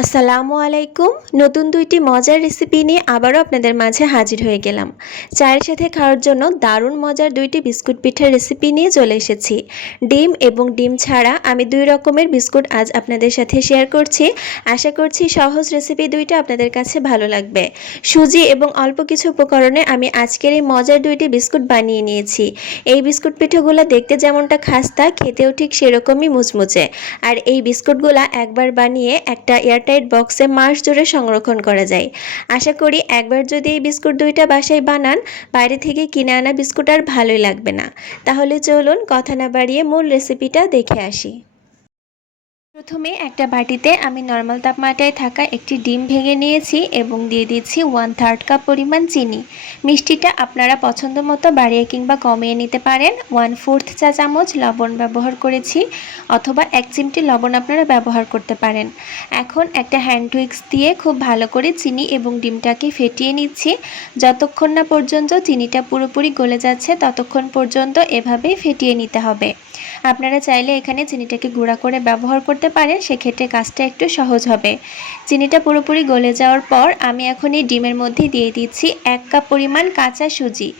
আসসালামু আলাইকুম। নতুন দুইটি মজার রেসিপি নিয়ে আবারও আপনাদের মাঝে হাজির হয়ে গেলাম। চায়ের সাথে খাওয়ার জন্য দারুণ মজার দুইটি বিস্কুট পিঠার রেসিপি নিয়ে চলে এসেছি। ডিম এবং ডিম ছাড়া আমি দুই রকমের বিস্কুট আজ আপনাদের সাথে শেয়ার করছি। আশা করছি সহজ রেসিপি দুইটা আপনাদের কাছে ভালো লাগবে। সুজি এবং অল্প কিছু উপকরণে আমি আজকের এই মজার দুইটি বিস্কুট বানিয়ে নিয়েছি। এই বিস্কুট পিঠাগুলো দেখতে যেমনটা খাস্তা, খেতেও ঠিক সেরকমই মুচমুচে। আর এই বিস্কুটগুলো একবার বানিয়ে একটা এয়ারটাইট বক্সে মাস জুড়ে সংরক্ষণ করা যায়। আশা করি একবার যদি এই বিস্কুট দুইটা বাসায় বানান, বাইরে থেকে কিনে আনা বিস্কুট আর ভালোই লাগবে না। তাহলে চলুন কথা না বাড়িয়ে মূল রেসিপিটা দেখে আসি। প্রথমে একটা বাটিতে আমি নর্মাল তাপমাত্রায় থাকা একটি ডিম ভেঙে নিয়েছি এবং দিয়ে দিচ্ছি 1/3 কাপ পরিমাণ চিনি। মিষ্টিটা আপনারা পছন্দ মতো বাড়িয়ে কিংবা কমিয়ে নিতে পারেন। 1/4 চা চামচ লবণ ব্যবহার করেছি, অথবা 1 চিমটি লবণ আপনারা ব্যবহার করতে পারেন। এখন একটা হ্যান্ড উইক্স দিয়ে খুব ভালো করে চিনি এবং ডিমটাকে ফেটিয়ে নিচ্ছি। যতক্ষণ না পর্যন্ত চিনিটা পুরোপুরি গলে যাচ্ছে ততক্ষণ পর্যন্ত এভাবেই ফেটিয়ে নিতে হবে। আপনারা চাইলে এখানে চিনিটাকে গুঁড়া করে ব্যবহার করতে পারেন, সেক্ষেত্রে কাজটা একটু সহজ হবে। চিনিটা পুরোপুরি গলে যাওয়ার পর আমি এখন এই ডিমের মধ্যে দিয়ে দিচ্ছি 1 কাপ পরিমাণ কাঁচা সুজি।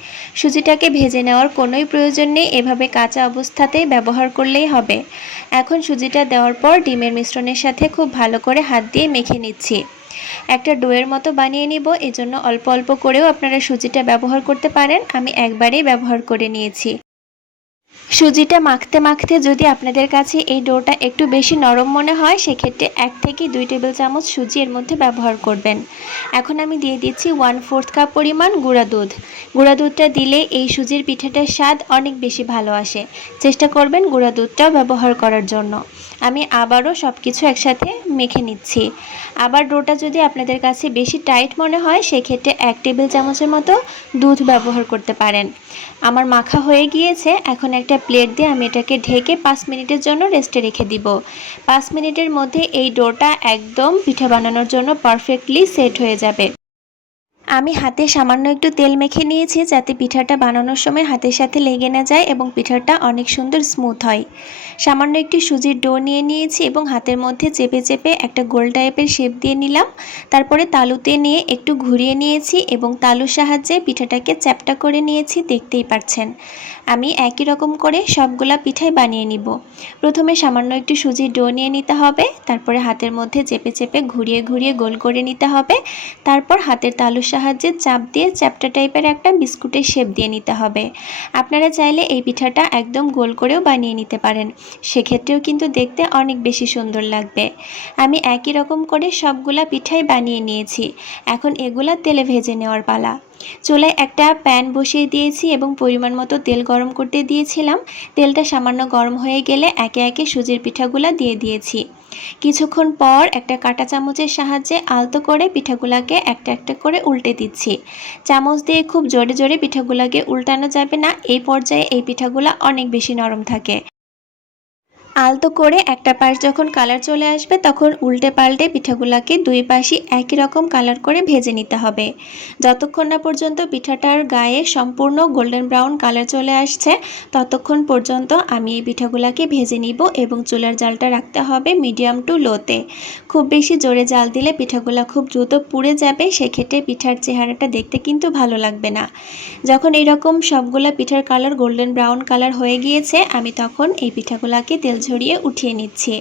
সুজিটাকে ভেজে নেওয়ার কোনোই প্রয়োজন নেই, এভাবে কাঁচা অবস্থাতেই ব্যবহার করলেই হবে। এখন সুজিটা দেওয়ার পর ডিমের মিশ্রণের সাথে খুব ভালো করে হাত দিয়ে মেখে নিচ্ছি। একটা ডোয়ের মতো বানিয়ে নিব, এজন্য অল্প অল্প করেও আপনারা সুজিটা ব্যবহার করতে পারেন। আমি একবারেই ব্যবহার করে নিয়েছি। সুজিটা মাখতে মাখতে যদি আপনাদের কাছে এই ডোটা একটু বেশি নরম মনে হয়, সেক্ষেত্রে 1 থেকে 2 টেবিল চামচ সুজি এর মধ্যে ব্যবহার করবেন। এখন আমি দিয়ে দিচ্ছি 1/4 কাপ পরিমাণ গুঁড়া দুধ। গুঁড়া দুধটা দিলে এই সুজির পিঠাটার স্বাদ অনেক বেশি ভালো আসে। চেষ্টা করবেন গুঁড়া দুধটাও ব্যবহার করার জন্য। আমি আবারও সব কিছু একসাথে মেখে নিচ্ছি। আবার ডোটা যদি আপনাদের কাছে বেশি টাইট মনে হয়, সেক্ষেত্রে 1 টেবিল চামচের মতো দুধ ব্যবহার করতে পারেন। আমার মাখা হয়ে গিয়েছে। এখন একটা প্লেট দিয়ে আমি এটাকে ঢেকে 5 মিনিটের জন্য রেস্টে রেখে দিব। 5 মিনিটের মধ্যে এই ডোটা একদম পিঠা বানানোর জন্য পারফেক্টলি সেট হয়ে যাবে। আমি হাতে সামান্য একটু তেল মেখে নিয়েছি, যাতে পিঠাটা বানানোর সময় হাতের সাথে লেগে না যায় এবং পিঠাটা অনেক সুন্দর স্মুথ হয়। সামান্য একটু সুজির ডো নিয়ে নিয়েছি এবং হাতের মধ্যে চেপে চেপে একটা গোল টাইপের শেপ দিয়ে নিলাম। তারপরে তালুতে নিয়ে একটু ঘুরিয়ে নিয়েছি এবং তালুর সাহায্যে পিঠাটাকে চ্যাপ্টা করে নিয়েছি, দেখতেই পাচ্ছেন। আমি একই রকম করে সবগুলা পিঠাই বানিয়ে নিব। প্রথমে সামান্য একটু সুজির ডো নিয়ে নিতে হবে, তারপরে হাতের মধ্যে চেপে চেপে ঘুরিয়ে ঘুরিয়ে গোল করে নিতে হবে। তারপর হাতের তালুর সাহায্যে চাপ দিয়ে চ্যাপ্টা টাইপের একটা বিস্কুটের শেপ দিয়ে নিতে হবে। আপনারা চাইলে এই পিঠাটা একদম গোল করেও বানিয়ে নিতে পারেন, সেক্ষেত্রেও কিন্তু দেখতে অনেক বেশি সুন্দর লাগবে। আমি একই রকম করে সবগুলা পিঠাই বানিয়ে নিয়েছি। এখন এগুলা তেলে ভেজে নেওয়ার পালা। চুলায় একটা প্যান বসিয়ে দিয়েছি এবং পরিমাণ মতো তেল গরম করতে দিয়েছিলাম। তেলটা সামান্য গরম হয়ে গেলে একে একে সুজির পিঠাগুলা দিয়ে দিয়েছি। কিছুক্ষণ পর একটা কাঁটা চামচের সাহায্যে আলতো করে পিঠাগুলাকে একটা একটা করে উল্টে দিচ্ছি। চামচ দিয়ে খুব জোরে জোরে পিঠাগুলাকে উল্টানো যাবে না, এই পর্যায়ে এই পিঠাগুলা অনেক বেশি নরম থাকে। আলতো করে একটা পাশ যখন কালার চলে আসবে, তখন উল্টে পাল্টে পিঠাগুলাকে দুই পাশই একই রকম কালার করে ভেজে নিতে হবে। যতক্ষণ না পর্যন্ত পিঠাটার গায়ে সম্পূর্ণ গোল্ডেন ব্রাউন কালার চলে আসছে, ততক্ষণ পর্যন্ত আমি এই পিঠাগুলাকে ভেজে নিব এবং চুলার জালটা রাখতে হবে মিডিয়াম টু লোতে। খুব বেশি জোরে জাল দিলে পিঠাগুলা খুব দ্রুত পুড়ে যাবে, সেক্ষেত্রে পিঠার চেহারাটা দেখতে কিন্তু ভালো লাগবে না। যখন এইরকম সবগুলা পিঠার কালার গোল্ডেন ব্রাউন কালার হয়ে গিয়েছে, আমি তখন এই পিঠাগুলাকে তেল ঝরিয়ে উঠিয়ে নিচ্ছি।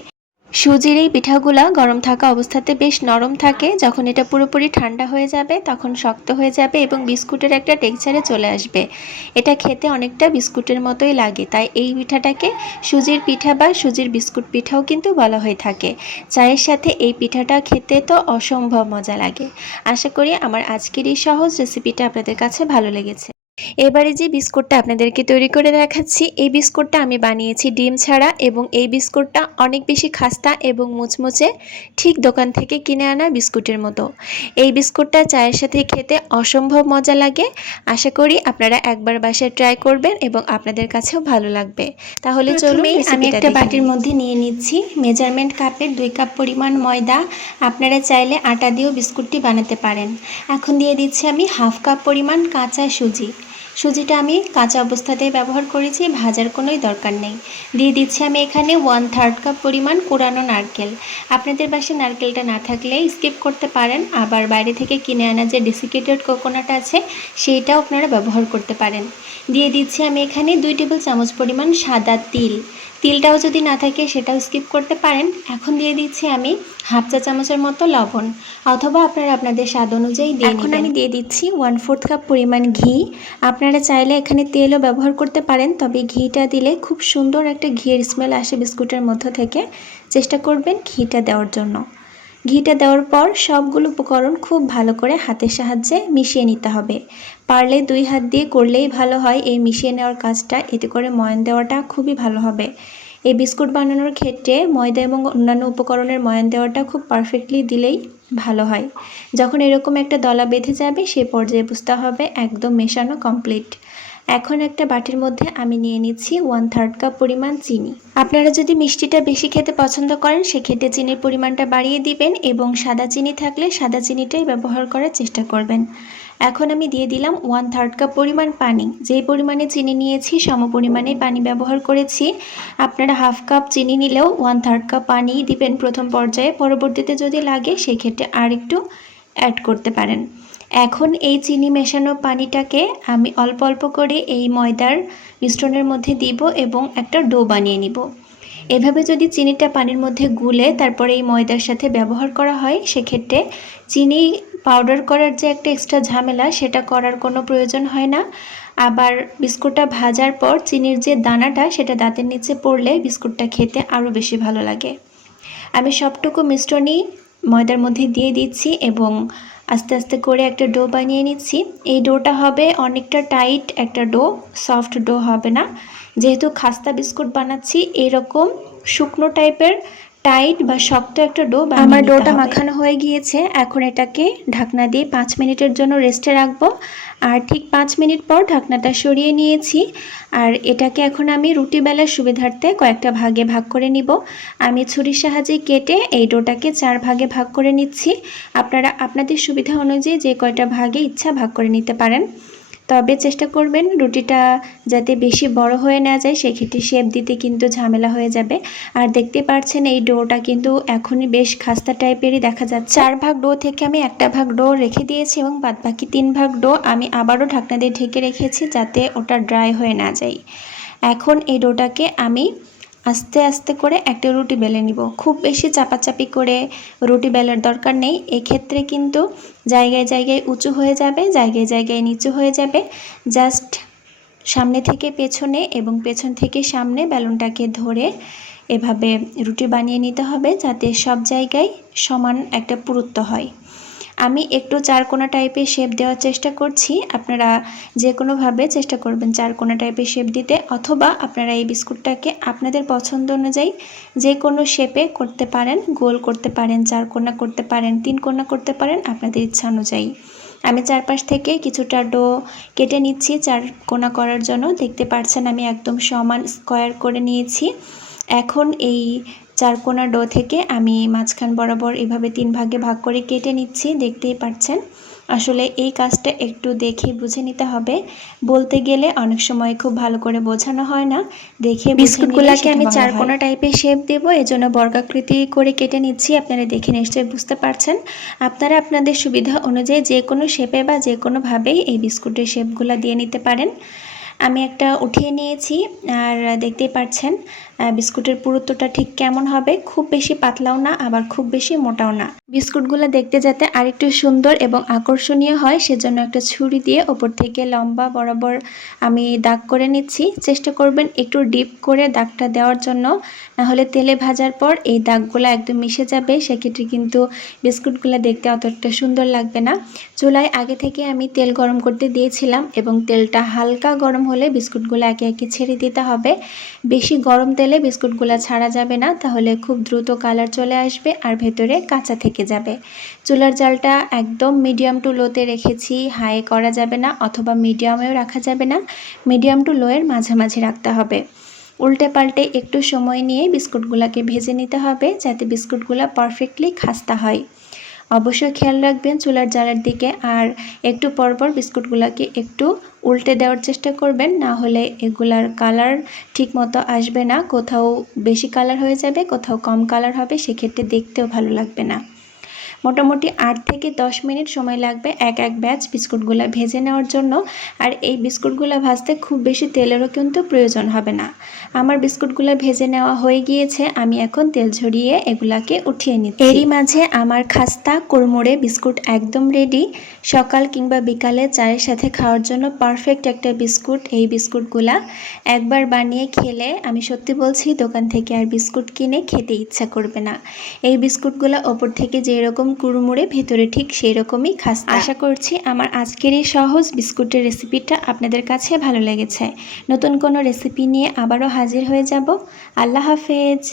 সুজির এই পিঠাগুলা গরম থাকা অবস্থাতে বেশ নরম থাকে, যখন এটা পুরোপুরি ঠান্ডা হয়ে যাবে তখন শক্ত হয়ে যাবে এবং বিস্কুটের একটা টেক্সচারে চলে আসবে। এটা খেতে অনেকটা বিস্কুটের মতোই লাগে, তাই এই পিঠাটাকে সুজির পিঠা বা সুজির বিস্কুট পিঠাও কিন্তু বলা হয়ে থাকে। চায়ের সাথে এই পিঠাটা খেতে তো অসম্ভব মজা লাগে। আশা করি আমার আজকের এই সহজ রেসিপিটা আপনাদের কাছে ভালো লেগেছে। এবারে যে বিস্কুটটা আপনাদেরকে তৈরি করে দেখাচ্ছি, এই বিস্কুটটা আমি বানিয়েছি ডিম ছাড়া এবং এই বিস্কুটটা অনেক বেশি খাস্তা এবং মুচমুচে, ঠিক দোকান থেকে কিনে আনা বিস্কুটের মতো। এই বিস্কুটটা চায়ের সাথে খেতে অসম্ভব মজা লাগে। আশা করি আপনারা একবার বাসায় ট্রাই করবেন এবং আপনাদের কাছেও ভালো লাগবে। তাহলে চলুন আমি একটা বাটির মধ্যে নিয়ে নিচ্ছি মেজারমেন্ট কাপের 2 কাপ পরিমাণ ময়দা। আপনারা চাইলে আটা দিয়েও বিস্কুটটি বানাতে পারেন। এখন দিয়ে দিচ্ছি আমি 1/2 কাপ পরিমাণ কাঁচা সুজি। সুজিটা আমি কাঁচা অবস্থাতেই ব্যবহার করেছি, ভাজার কোনোই দরকার নেই। দিয়ে দিচ্ছি আমি এখানে 1/3 কাপ পরিমাণ কোরানো নারকেল। আপনাদের বাসায় নারকেলটা না থাকলে স্কিপ করতে পারেন, আবার বাইরে থেকে কিনে আনা যে ডেসিকেটেড কোকোনাট আছে সেইটাও আপনারা ব্যবহার করতে পারেন। দিয়ে দিচ্ছি আমি এখানে 2 টেবিল চামচ পরিমাণ সাদা তিল। তিলটাও যদি না থাকে সেটাও স্কিপ করতে পারেন। এখন দিয়ে দিচ্ছি আমি হাফ চা চামচের মতো লবণ, অথবা আপনারা আপনাদের স্বাদ অনুযায়ী দিয়ে নেবেন। এখন আমি দিয়ে দিচ্ছি 1/4 কাপ পরিমাণ ঘি। আপনারা চাইলে এখানে তেলও ব্যবহার করতে পারেন, তবে ঘিটা দিলে খুব সুন্দর একটা ঘিয়ের স্মেল আসে বিস্কুটের মধ্য থেকে। চেষ্টা করবেন ঘিটা দেওয়ার জন্য। ঘিটা দেওয়ার পর সবগুলো উপকরণ খুব ভালো করে হাতের সাহায্যে মিশিয়ে নিতে হবে। পারলে 2 হাত দিয়ে করলেই ভালো হয় এই মিশিয়ে নেওয়ার কাজটা, এতে করে ময়ান দেওয়াটা খুবই ভালো হবে। এই বিস্কুট বানানোর ক্ষেত্রে ময়দা এবং অন্যান্য উপকরণের ময়ান দেওয়াটা খুব পারফেক্টলি দিলেই ভালো হয়। যখন এরকম একটা দলা বেঁধে যাবে সেই পর্যায়ে বুঝতে হবে একদম মেশানো কমপ্লিট। এখন একটা বাটির মধ্যে আমি নিয়ে নিচ্ছি 1/3 কাপ পরিমাণ চিনি। আপনারা যদি মিষ্টিটা বেশি খেতে পছন্দ করেন সেক্ষেত্রে চিনির পরিমাণটা বাড়িয়ে দিবেন, এবং সাদা চিনি থাকলে সাদা চিনিটাই ব্যবহার করার চেষ্টা করবেন। এখন আমি দিয়ে দিলাম 1/3 কাপ পরিমাণ পানি। যেই পরিমাণে চিনি নিয়েছি সম পরিমাণে পানি ব্যবহার করেছি। আপনারা হাফ কাপ চিনি নিলেও 1/3 কাপ পানি দিবেন প্রথম পর্যায়ে, পরবর্তীতে যদি লাগে সেক্ষেত্রে আর একটু অ্যাড করতে পারেন। এখন এই চিনি মেশানো পানিটাকে আমি অল্প অল্প করে এই ময়দার মিশ্রণের মধ্যে দিব এবং একটা ডো বানিয়ে নিব। এভাবে যদি চিনিটা পানির মধ্যে গুলে তারপরে এই ময়দার সাথে ব্যবহার করা হয় সেক্ষেত্রে চিনি পাউডার করার যে একটা এক্সট্রা ঝামেলা সেটা করার কোনো প্রয়োজন হয় না। আবার বিস্কুটটা ভাজার পর চিনির যে দানাটা সেটা দাঁতের নিচে পড়লে বিস্কুটটা খেতে আরও বেশি ভালো লাগে। আমি সবটুকু মিশ্রণই ময়দার মধ্যে দিয়ে দিচ্ছি এবং আস্তে আস্তে করে একটা ডো বানিয়ে নিচ্ছি। এই ডোটা হবে অনেকটা টাইট একটা ডো, সফট ডো হবে না। যেহেতু খাস্তা বিস্কুট বানাচ্ছি, এরকম শুকনো টাইপের টাইট বা শক্ত একটা ডো বানিয়ে নিতে হবে। আমার ডোটা মাখানো হয়ে গিয়েছে। এখন এটাকে ঢাকনা দিয়ে 5 মিনিটের জন্য রেস্টে রাখবো। আর ঠিক 5 মিনিট পর ঢাকনাটা সরিয়ে নিয়েছি। আর এটাকে এখন আমি রুটি বেলার সুবিধার্থে কয়েকটা ভাগে ভাগ করে নিব। আমি ছুরির সাহায্যে কেটে এই ডোটাকে 4 ভাগে ভাগ করে নিচ্ছি। আপনারা আপনাদের সুবিধা অনুযায়ী যে কয়টা ভাগে ইচ্ছা ভাগ করে নিতে পারেন, তবে চেষ্টা করবেন রুটিটা যাতে বেশি বড় হয়ে না যায়, সেক্ষেত্রে শেপ দিতে কিন্তু ঝামেলা হয়ে যাবে। আর দেখতে পাচ্ছেন এই ডোটা কিন্তু এখনই বেশ খাস্তা টাইপেরই দেখা যাচ্ছে। 4 ভাগ ডো থেকে আমি একটা ভাগ ডো রেখে দিয়েছি এবং বাদবাকি 3 ভাগ ডো আমি আবারও ঢাকনা দিয়ে ঢেকে রেখেছি যাতে ওটা ড্রাই হয়ে না যায়। এখন এই ডোটাকে আমি আস্তে আস্তে করে একটা রুটি বেলে নিব। খুব বেশি চাপাচাপি করে রুটি বেলার দরকার নেই, এক্ষেত্রে কিন্তু জায়গায় জায়গায় উঁচু হয়ে যাবে, জায়গায় জায়গায় নিচু হয়ে যাবে। জাস্ট সামনে থেকে পেছনে এবং পেছন থেকে সামনে বেলুনটাকে ধরে এভাবে রুটি বানিয়ে নিতে হবে যাতে সব জায়গায় সমান একটা পুরুত্ব হয়। আমি একটু চারকোনা টাইপের শেপ দেওয়ার চেষ্টা করছি। আপনারা যে কোনোভাবে চেষ্টা করবেন চারকোনা টাইপের শেপ দিতে, অথবা আপনারা এই বিস্কুটটাকে আপনাদের পছন্দ অনুযায়ী যে কোনো শেপে করতে পারেন। গোল করতে পারেন, চারকোনা করতে পারেন, 3 কোনা করতে পারেন, আপনাদের ইচ্ছা অনুযায়ী। আমি চারপাশ থেকে কিছুটা ডো কেটে নিচ্ছি 4 কোনা করার জন্য। দেখতে পাচ্ছেন আমি একদম সমান স্কোয়ার করে নিয়েছি। এখন এই 4 কোনা ডো থেকে আমি মাঝখান বরাবর এভাবে 3 ভাগে ভাগ করে কেটে নিচ্ছি। দেখতেই পাচ্ছেন আসলে এই কাজটা একটু দেখে বুঝে নিতে হবে। বলতে গেলে অনেক সময় খুব ভালো করে বোঝানো হয় না, দেখে বিস্কুটগুলোকে আমি 4 কোনা টাইপের শেপ দেব, এজন্য বর্গাকৃতি করে কেটে নিচ্ছি। আপনারা দেখে নিশ্চয়ই বুঝতে পারছেন। আপনারা আপনাদের সুবিধা অনুযায়ী যে কোনো শেপে বা যে কোনোভাবেই এই বিস্কুটের শেপগুলো দিয়ে নিতে পারেন। আমি একটা উঠিয়ে নিয়েছি আর দেখতেই পাচ্ছেন বিস্কুটের পুরুত্বটা ঠিক কেমন হবে, খুব বেশি পাতলাও না আবার খুব বেশি মোটাও না। বিস্কুটগুলো দেখতে যাতে আরেকটু সুন্দর এবং আকর্ষণীয় হয় সেজন্য একটা ছুরি দিয়ে ওপর থেকে লম্বা বরাবর আমি দাগ করে নিচ্ছি। চেষ্টা করবেন একটু ডিপ করে দাগটা দেওয়ার জন্য, নাহলে তেলে ভাজার পর এই দাগগুলো একদম মিশে যাবে, সেক্ষেত্রে কিন্তু বিস্কুটগুলো দেখতে অতটা সুন্দর লাগবে না। চুলায় আগে থেকে আমি তেল গরম করতে দিয়েছিলাম এবং তেলটা হালকা গরম হলে বিস্কুটগুলো একে একে ছেড়ে দিতে হবে। বেশি গরম তেলে বিস্কুটগুলো ছাড়া যাবে না, তাহলে খুব দ্রুত কালার চলে আসবে আর ভেতরে কাঁচা থেকে যাবে। চুলার জালটা একদম মিডিয়াম টু লোতে রেখেছি, হাই করা যাবে না অথবা মিডিয়ামেও রাখা যাবে না, মিডিয়াম টু লোয়ের মাঝামাঝি রাখতে হবে। উল্টে পাল্টে একটু সময় নিয়ে বিস্কুটগুলোকে ভেজে নিতে হবে যাতে বিস্কুটগুলো পারফেক্টলি খাস্তা হয়। অবশ্যই খেয়াল রাখবেন চুলার জালের দিকে, আর একটু পরপর বিস্কুটগুলোকে একটু উল্টে দেওয়ার চেষ্টা করবেন, না হলে এগুলার কালার ঠিক মতো আসবে না। কোথাও বেশি কালার হয়ে যাবে, কোথাও কম কালার হবে, সেক্ষেত্রে দেখতেও ভালো লাগবে না। মোটামুটি 8 থেকে 10 মিনিট সময় লাগবে এক ব্যাচ বিস্কুটগুলো ভেজে নেওয়ার জন্য। আর এই বিস্কুটগুলো ভাজতে খুব বেশি তেলেরও কিন্তু প্রয়োজন হবে না। আমার বিস্কুটগুলো ভেজে নেওয়া হয়ে গিয়েছে, আমি এখন তেল ঝরিয়ে এগুলাকে উঠিয়ে নিচ্ছি। এরই মাঝে আমার খাস্তা কুড়মুড়ে বিস্কুট একদম রেডি। সকাল কিংবা বিকালে চায়ের সাথে খাওয়ার জন্য পারফেক্ট একটা বিস্কুট। এই বিস্কুটগুলা একবার বানিয়ে খেলে আমি সত্যি বলছি দোকান থেকে আর বিস্কুট কিনে খেতে ইচ্ছা করবে না। এই বিস্কুটগুলো ওপর থেকে যেরকম কুড়মুড়ে, ভেতরে ঠিক সেই রকমই খাস্তা। আশা করছি আমার আজকের এই সহজ বিস্কুটের রেসিপিটা আপনাদের কাছে ভালো লেগেছে। নতুন কোনো রেসিপি নিয়ে আবারও হাজির হয়ে যাব। আল্লাহ হাফেজ।